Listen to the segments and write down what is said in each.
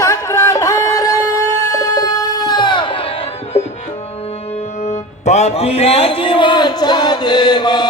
चक्रधार। पापिया जीवाचा देवा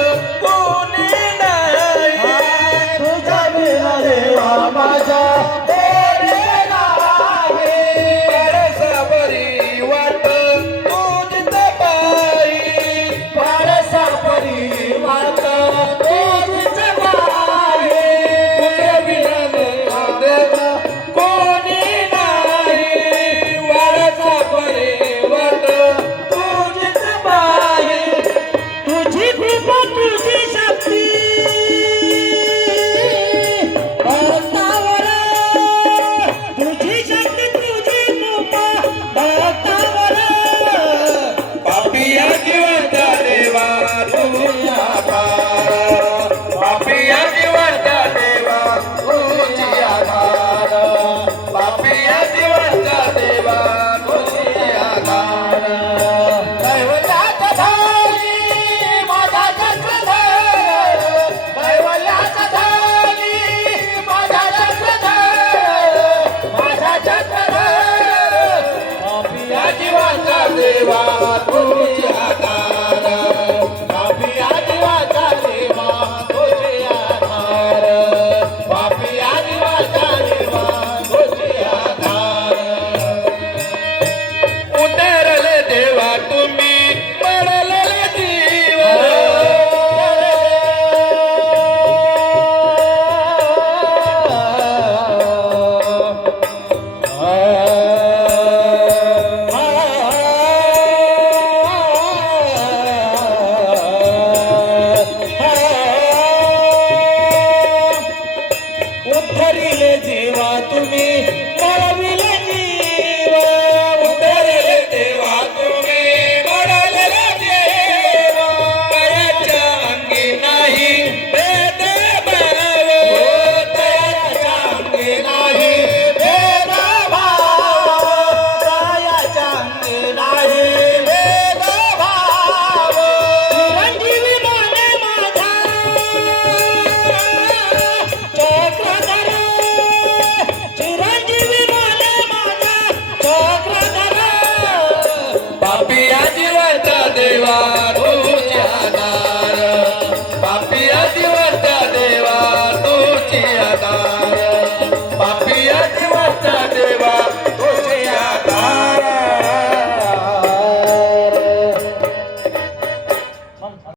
पापिया देवा